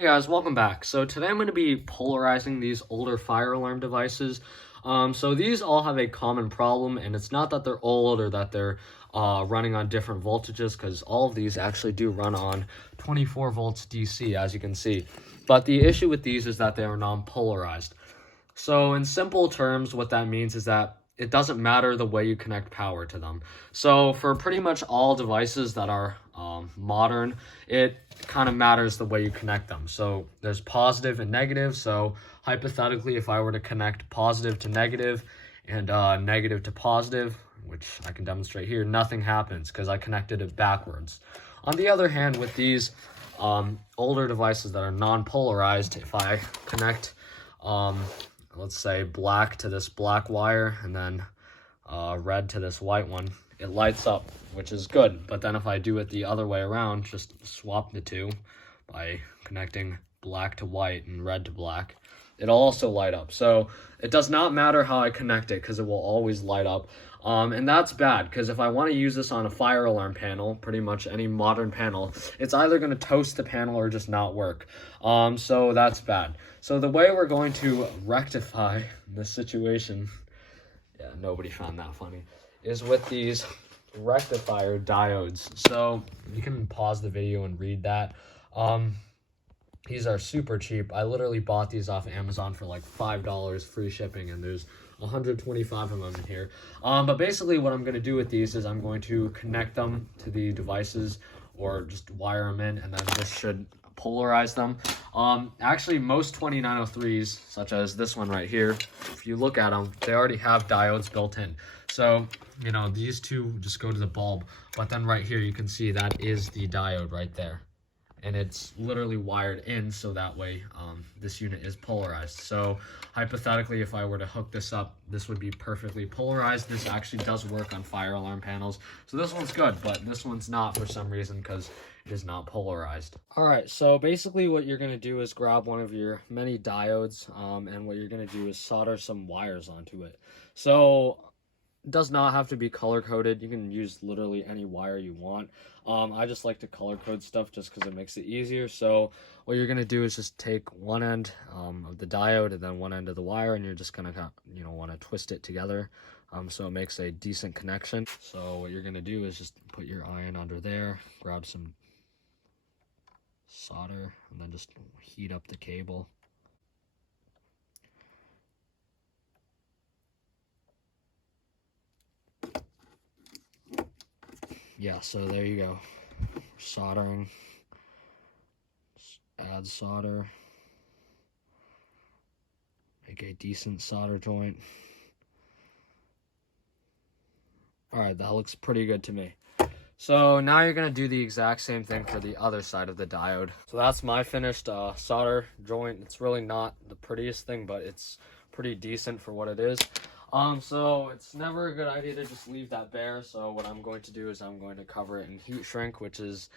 Hey guys, welcome back. So today I'm going to be polarizing these older fire alarm devices. So these all have a common problem, and it's not that they're old or that they're running on different voltages, because all of these actually do run on 24 volts DC, as you can see. But the issue with these is that they are non-polarized. So in simple terms, what that means is that it doesn't matter the way you connect power to them. So for pretty much all devices that are modern, it kind of matters the way you connect them. So there's positive and negative. So hypothetically, if I were to connect positive to negative and negative to positive, which I can demonstrate here, nothing happens because I connected it backwards. On the other hand, with these older devices that are non-polarized, if I connect let's say black to this black wire and then red to this white one, it lights up, which is good. But then if I do it the other way around, just swap the two by connecting black to white and red to black, it'll also light up. So it does not matter how I connect it because it will always light up. And that's bad, because if I want to use this on a fire alarm panel, pretty much any modern panel, it's either going to toast the panel or just not work. So that's bad. So the way we're going to rectify this situation, yeah, nobody found that funny, is with these rectifier diodes. So you can pause the video and read that. These are super cheap. I literally bought these off Amazon for like $5 free shipping, and there's 125 of them in here. But basically what I'm going to do with these is I'm going to connect them to the devices or just wire them in, and then this should polarize them. Actually, most 2903s, such as this one right here, if you look at them, they already have diodes built in. So, you know, these two just go to the bulb, but then right here you can see that is the diode right there. And it's literally wired in, so that way this unit is polarized. So hypothetically, if I were to hook this up, this would be perfectly polarized. This actually does work on fire alarm panels. So this one's good, but this one's not for some reason because it is not polarized. All right, so basically what you're going to do is grab one of your many diodes, and what you're going to do is solder some wires onto it. So it does not have to be color coded. You can use literally any wire you want. I just like to color code stuff just because it makes it easier. So what you're gonna do is just take one end of the diode and then one end of the wire, and you're just gonna want to twist it together so it makes a decent connection. So what you're gonna do is just put your iron under there, grab some solder, and then just heat up the cable. Yeah, so there you go. Soldering. Just add solder. Make a decent solder joint. Alright, that looks pretty good to me. So now you're going to do the exact same thing for the other side of the diode. So that's my finished solder joint. It's really not the prettiest thing, but it's pretty decent for what it is. So it's never a good idea to just leave that bare. So what I'm going to do is I'm going to cover it in heat shrink, which is,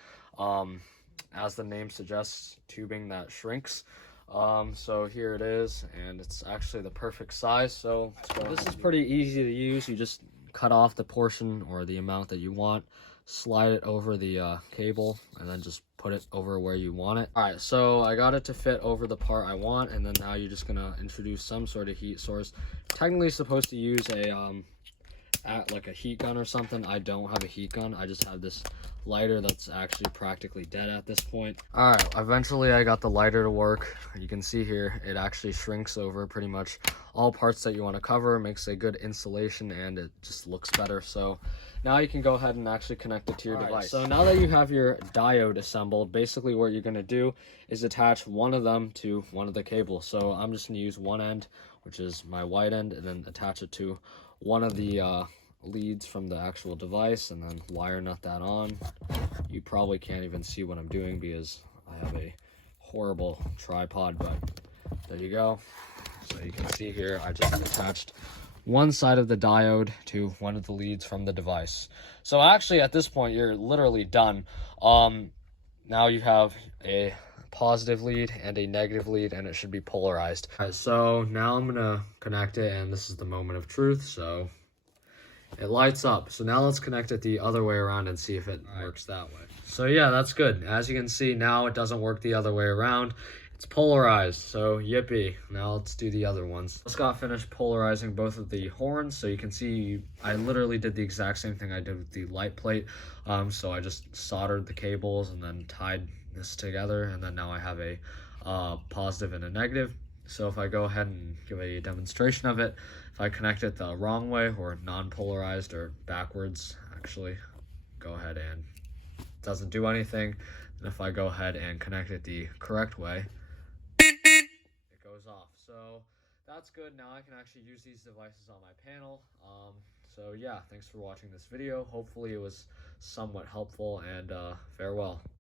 as the name suggests, tubing that shrinks. So here it is, and it's actually the perfect size. So this is pretty easy to use. You just cut off the portion or the amount that you want, slide it over the cable, and then just put it over where you want it. All right, so I got it to fit over the part I want, and then now you're just gonna introduce some sort of heat source. Technically supposed to use a like a heat gun or something. I don't have a heat gun. I just have this lighter that's actually practically dead at this point. All right, eventually I got the lighter to work. You can see here it actually shrinks over pretty much all parts that you want to cover, makes a good insulation, and it just looks better. So now you can go ahead and actually connect it to your device. So now that you have your diode assembled, basically what you're going to do is attach one of them to one of the cables. So I'm just going to use one end, which is my white end, and then attach it to one of the leads from the actual device, and then wire nut that on. You probably can't even see what I'm doing because I have a horrible tripod, but there you go. So you can see here I just attached one side of the diode to one of the leads from the device. So actually at this point you're literally done. Now you have a positive lead and a negative lead, and it should be polarized. All right, so now I'm gonna connect it, and this is the moment of truth. So It lights up. So now let's connect it the other way around and see if it works that way. So yeah, that's good. As you can see, now it doesn't work the other way around. It's polarized, so yippee. Now let's do the other ones. Just got finished polarizing both of the horns, so you can see I literally did the exact same thing I did with the light plate. So I just soldered the cables and then tied this together, and then now I have a positive and a negative. So if I go ahead and give a demonstration of it, if I connect it the wrong way or non-polarized or backwards, actually, go ahead and it doesn't do anything. And if I go ahead and connect it the correct way, it goes off. So that's good. Now I can actually use these devices on my panel. So yeah, thanks for watching this video. Hopefully it was somewhat helpful, and farewell.